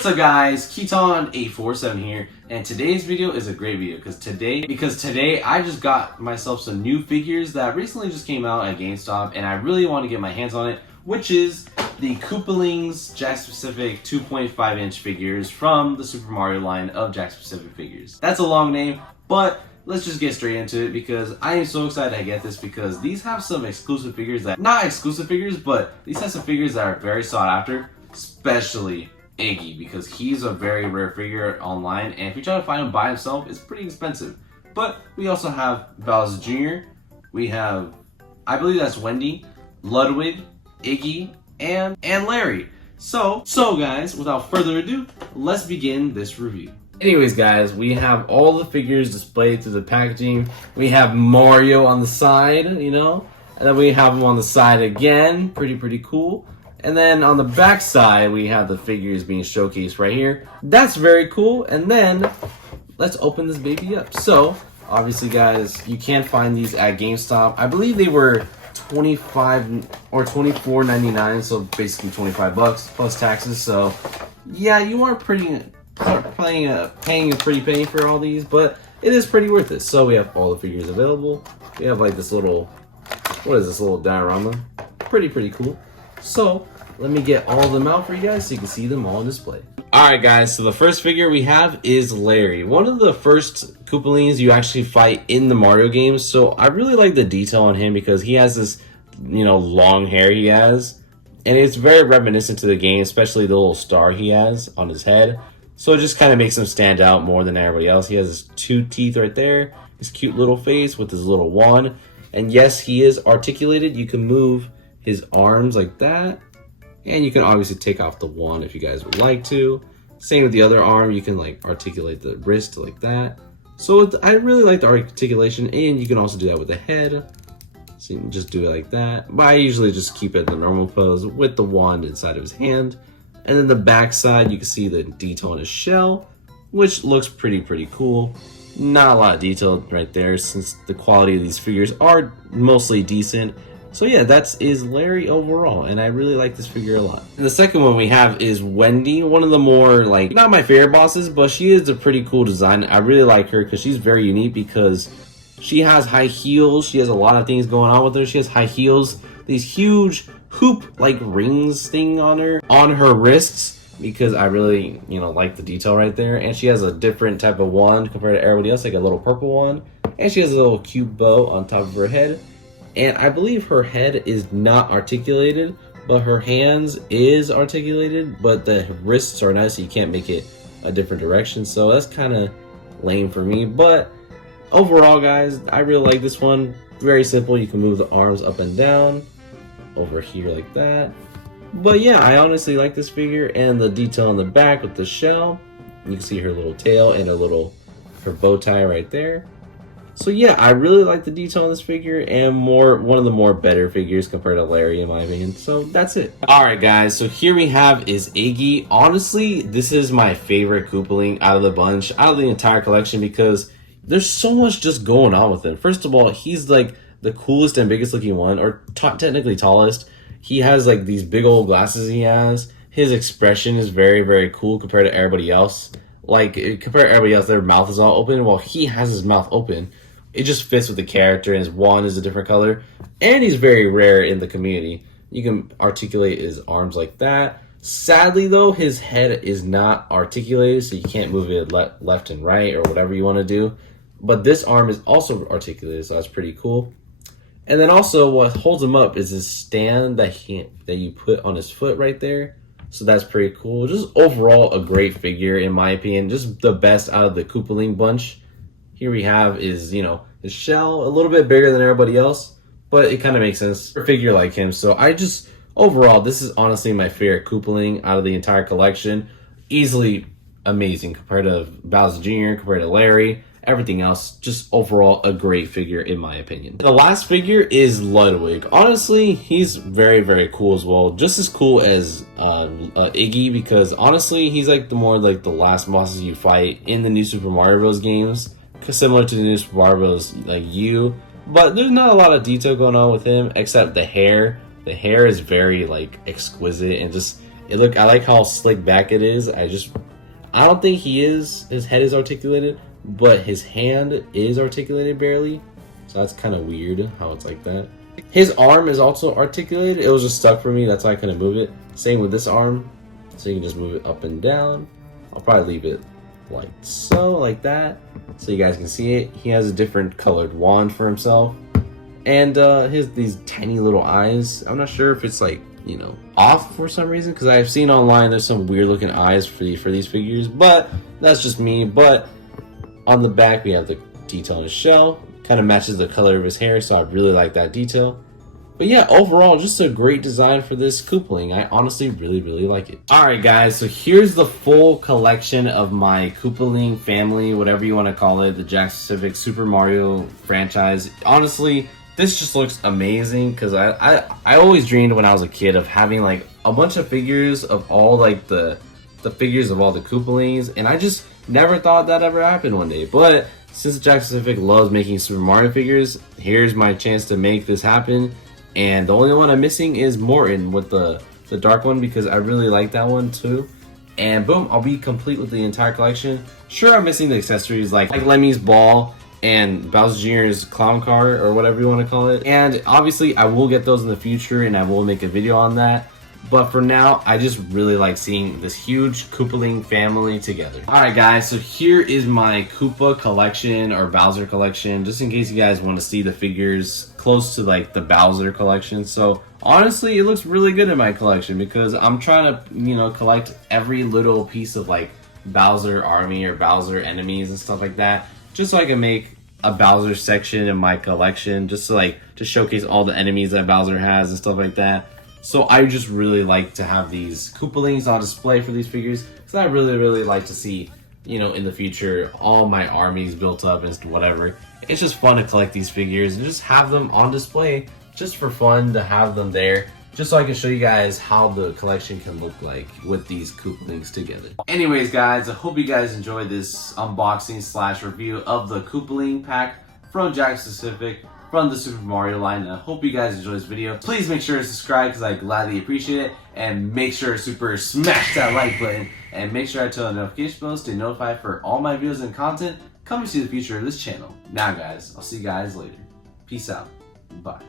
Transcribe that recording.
What's up guys, Keaton847 here, and today's video is a great video because today I just got myself some new figures that recently just came out at GameStop and I really want to get my hands on it, which is the Koopalings Jakks Pacific 2.5 inch figures from the Super Mario line of Jakks Pacific figures. That's a long name, but let's just get straight into it because I am so excited to get this because these have some exclusive figures that, not exclusive figures, but these have some figures that are very sought after, especially Iggy, because he's a very rare figure online, and if you try to find him by himself, it's pretty expensive. But we also have Bowser Jr., we have, I believe that's Wendy, Ludwig, Iggy, and Larry. So guys, without further ado, let's begin this review. Anyways guys, we have all the figures displayed through the packaging. We have Mario on the side, you know, and then we have him on the side again, pretty cool. And then on the back side, we have the figures being showcased right here. That's very cool. And then let's open this baby up. So obviously guys, you can find these at GameStop. I believe they were $25 or $24.99, so basically 25 bucks plus taxes. So yeah, you are paying a pretty penny for all these, but it is pretty worth it. So we have all the figures available. We have like this little, what is this little diorama? Pretty cool. So let me get all of them out for you guys so you can see them all on display. Alright guys, so the first figure we have is Larry. One of the first Koopalings you actually fight in the Mario games. So I really like the detail on him because he has this, you know, long hair he has. And it's very reminiscent to the game, especially the little star he has on his head. So it just kind of makes him stand out more than everybody else. He has his 2 teeth right there, his cute little face with his little wand. And yes, he is articulated. You can move his arms like that, and you can obviously take off the wand if you guys would like to. Same with the other arm, you can like articulate the wrist like that. So I really like the articulation, and you can also do that with the head. So you can just do it like that, but I usually just keep it in the normal pose with the wand inside of his hand. And then the back side, you can see the detail on his shell, which looks pretty cool. Not a lot of detail right there since the quality of these figures are mostly decent. So yeah, that is Larry overall, and I really like this figure a lot. And the second one we have is Wendy, one of the more, like, not my favorite bosses, but she is a pretty cool design. I really like her because she's very unique because she has high heels. She has a lot of things going on with her. She has high heels, these huge hoop-like rings thing on her wrists, because I really, you know, like the detail right there. And she has a different type of wand compared to everybody else, like a little purple wand. And she has a little cute bow on top of her head. And I believe her head is not articulated, but her hands is articulated, but the wrists are nice, so you can't make it a different direction. So that's kind of lame for me. But overall, guys, I really like this one. Very simple. You can move the arms up and down over here like that. But yeah, I honestly like this figure, and the detail on the back with the shell. You can see her little tail and her bow tie right there. So yeah, I really like the detail on this figure, and one of the more better figures compared to Larry in my opinion. So that's it. Alright guys, so here we have is Iggy. Honestly, this is my favorite Koopaling out of the bunch, out of the entire collection, because there's so much just going on with him. First of all, he's like the coolest and biggest looking one, or technically tallest. He has like these big old glasses he has. His expression is very cool compared to everybody else. Like, compared to everybody else, their mouth is all open, while he has his mouth open. It just fits with the character, and his wand is a different color. And he's very rare in the community. You can articulate his arms like that. Sadly, though, his head is not articulated, so you can't move it left and right or whatever you want to do. But this arm is also articulated, so that's pretty cool. And then also, what holds him up is his stand that you put on his foot right there. So that's pretty cool. Just overall, a great figure, in my opinion. Just the best out of the Koopaling bunch. Here we have is, you know, his shell, a little bit bigger than everybody else, but it kind of makes sense for a figure like him. So overall, this is honestly my favorite Koopaling out of the entire collection. Easily amazing compared to Bowser Jr., compared to Larry, everything else. Just overall a great figure in my opinion. The last figure is Ludwig. Honestly, he's very cool as well. Just as cool as Iggy, because honestly, he's like the last bosses you fight in the new Super Mario Bros. Games. Similar to the new Super Mario Bros. Like you, but there's not a lot of detail going on with him except the hair. The hair is very like exquisite, and just I like how slick back it is. I don't think his head is articulated, but his hand is articulated barely. So that's kind of weird how it's like that. His arm is also articulated. It was just stuck for me. That's why I couldn't move it. Same with this arm. So you can just move it up and down. I'll probably leave it like so, like that, so you guys can see it. He has a different colored wand for himself. And these tiny little eyes. I'm not sure if it's like, you know, off for some reason, because I've seen online there's some weird looking eyes for these figures, but that's just me. But on the back we have the detail in his shell. Kind of matches the color of his hair, so I really like that detail. But yeah, overall, just a great design for this Koopaling. I honestly really like it. Alright guys, so here's the full collection of my Koopaling family, whatever you want to call it, the Jakks Pacific Super Mario franchise. Honestly, this just looks amazing, because I always dreamed when I was a kid of having like a bunch of figures of all like the figures of all the Koopalings, and I just never thought that ever happened one day. But since Jakks Pacific loves making Super Mario figures, here's my chance to make this happen. And the only one I'm missing is Morton with the dark one, because I really like that one too. And boom, I'll be complete with the entire collection. Sure, I'm missing the accessories like Lemmy's ball and Bowser Jr.'s clown car, or whatever you want to call it. And obviously I will get those in the future and I will make a video on that. But for now, I just really like seeing this huge Koopaling family together. Alright guys, so here is my Koopa collection, or Bowser collection, just in case you guys want to see the figures close to like the Bowser collection. So honestly, it looks really good in my collection, because I'm trying to, you know, collect every little piece of like Bowser army or Bowser enemies and stuff like that, just so I can make a Bowser section in my collection, just to showcase all the enemies that Bowser has and stuff like that. So I just really like to have these Koopalings on display for these figures, because I really like to see, you know, in the future, all my armies built up and whatever. It's just fun to collect these figures and just have them on display, just for fun to have them there, just so I can show you guys how the collection can look like with these Koopalings together. Anyways guys, I hope you guys enjoyed this unboxing / review of the Koopaling pack from Jakks Pacific, from the Super Mario line, and I hope you guys enjoyed this video. Please make sure to subscribe, because I gladly appreciate it, and make sure to smash that like button, and make sure I turn on the notification bell to stay notified for all my videos and content coming to the future of this channel. Now guys, I'll see you guys later. Peace out. Bye.